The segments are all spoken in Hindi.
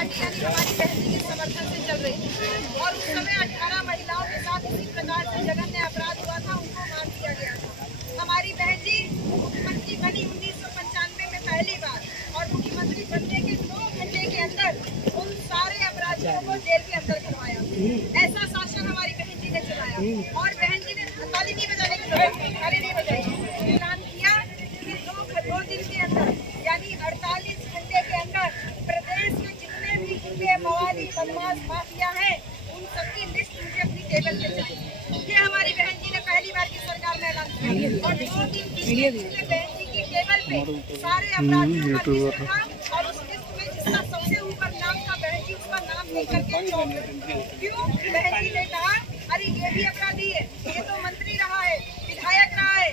पार्टी यानी हमारी बहन जी के समर्थन से चल रही थी और उस समय 18 महिलाओं के साथ इसी प्रकार से जघन्य अपराध हुआ था, उनको मार दिया गया था। हमारी बहन जी मुख्यमंत्री बनी 1995 में पहली बार और मुख्यमंत्री बनने के 2 घंटे के अंदर उन सारे अपराधियों को जेल के अंदर करवाया। ऐसा शासन हमारी बहन जी ने चलाया और बहन जी ने ताली नहीं बजाने की अरे नहीं बजाई, ऐलान किया कि 2 दिन के अंदर यानी 48 घंटे के अंदर प्रदेश के जितने भी गुंडे मवाली बदमाश माफिया हैं उन सबकी लिस्ट मुझे अपनी टेबल पे चाहिए। ये हमारी बहन जी ने पहली बार की सरकार में ऐलान किया और 2 दिन की बहन जी की टेबल पे सारे अपराधियों का लिस्ट था और उस लिस्ट में जिसका सबसे ऊपर नाम था बहन जी उसका नाम लिख करके चौंक। क्यों? बहन जी ने कहा अरे ये भी अपराधी है, ये तो मंत्री रहा है, विधायक रहा है।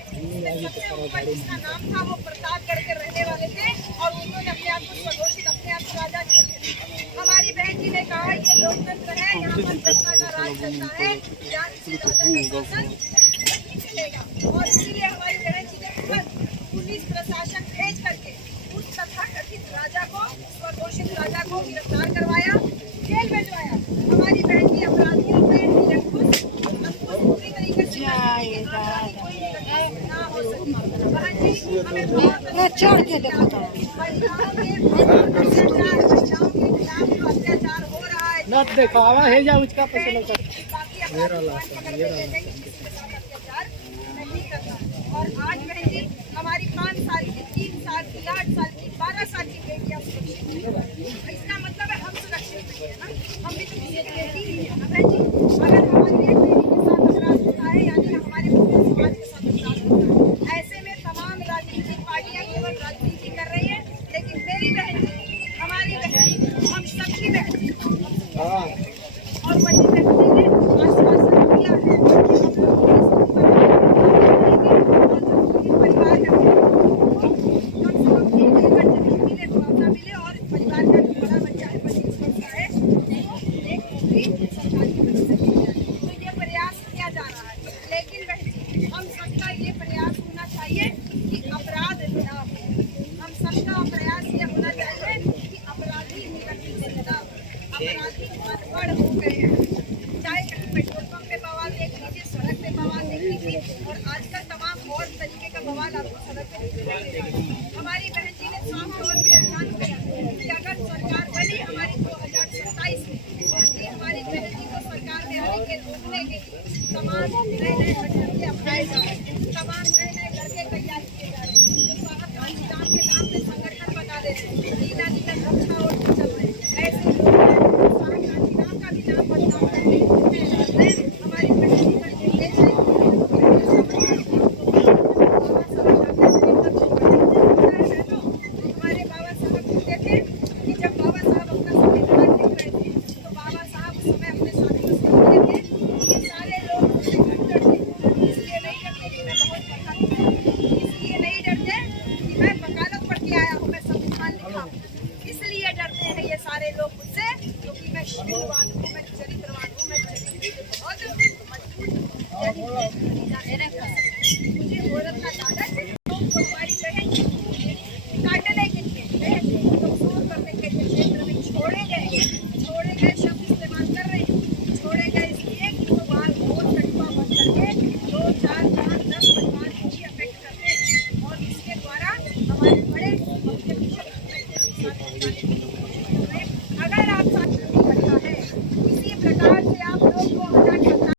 सबसे ऊपर जिसका नाम था वो प्रतापगढ़ के रहने वाले थे और उन्होंने अपने आप को स्वघोषित अपने आप को राजा कहते। हमारी बहन जी ने कहा ये लोकतंत्र है, यहाँ पर जनता का राज चलता है, यहाँ किसी राजा का शासन नहीं चलेगा। और इसीलिए हमारी बहन जी ने तुरंत पुलिस प्रशासन भेज करके उस तथाकथित राजा को स्वघोषित राजा को गिरफ्तार करवाया, जेल भिजवाया। हमारी बहन जी अपराधियों पे निरंकुश पूरी तरीके से ना हो सके। बहन जी हमें बहुत चढ़ के देखो महिलाओं के खिलाफ जो अत्याचार हो रहा है न दिखावा है या उसका पसंद कर बाकी अत्याचार नहीं करना। और आज बहन जी हमारी 5 साल की 3 साल की 8 साल की 12 साल की बेटियां सुरक्षित हैं। इसका मतलब है हम सुरक्षित नहीं है ना, हम भी तो किसी की बेटी ही है ना बहन जी। अगर हमारी एक बेटी के साथ अपराध होता है यानी हमारे पूरे समाज के साथ अपराध होता है। ऐसे में तमाम राजनीतिक पार्टियां केवल राजनीति कर रही है, लेकिन मेरी बहन जी हमारी बहन हम सबकी बहन जी और वही बहन जी ने आश्वासन दिया है परिवार का कम से कम 1 एकड़ जमीन मिले, मुआवजा मिले और परिवार का जो बड़ा बच्चा है 25 वर्ष का है उसको एक नौकरी सरकारी मदद से मिल जाए। तो ये प्रयास किया जा रहा है, लेकिन बहन हम सबका ये प्रयास होना चाहिए कि अपराध ना हो। हम सबका प्रयास ये होना चाहिए कि अपराधी निकटने से ना हो। अपराधी मनगढ़ हो गए हैं, चाहे कहीं पेट्रोल पंप पे बवाल देख लीजिए, सड़क पे बवाल देख लीजिए और आजकल तमाम और तरीके का बवाल आपको सड़क पे दिखने मिलेगा। हमारी बहन जी ने साफ तौर पे ऐलान किया कि अगर सरकार बनी हमारी 2027 में बहन जी हमारी बहन जी को सरकार में आने के रोकने के लिए तमाम नए हथकंडे अपनाए जा रहे हैं, तमाम नए लड़के तैयार किए जा रहे हैं जो बाहर गांधीधाम के नाम पे संगठन बना रहे हैं, नीला नीला रक्षा और चल रहे हैं। ऐसे लोग गांधीधाम का भी नाम बदनाम करने हमारी बहन जी का निर्देश है हमारे बाबा साहब कहते थे कि जब बाबा साहब अपना संविधान लिख रहे थे तो बाबा साहब उस समय अपने साथियों से कहते थे कि सारे लोग मुझसे डरते थे, इसलिए नहीं डरते कि मैं बहुत पढ़ा लिखा हूं, इसलिए नहीं डरते कि मैं वकालत पढ़ के आया हूँ, मैं संविधान लिखा हूँ, इसलिए डरते हैं ये सारे लोग मुझसे क्योंकि मैं शिविरवाद हूँ, मैं चरित्रवाद हूँ, मैं चरित्र से बहुत मजबूत हूँ। मुझे औरत का लालच है तो हमारी बहन काटने के लिए बहन कमजोर करने के लिए क्षेत्र में छोड़े गए शब्द इस्तेमाल कर रहे हैं। छोड़े गए इसलिए कि वो बाल बहुत कटुआ बन करके 2, 4, 5, 10 परिवार को भी अफेक्ट करते हैं और इसके द्वारा हमारे बड़े उनके पीछे अगर आप साथ इकट्ठा है इसी प्रकार से आप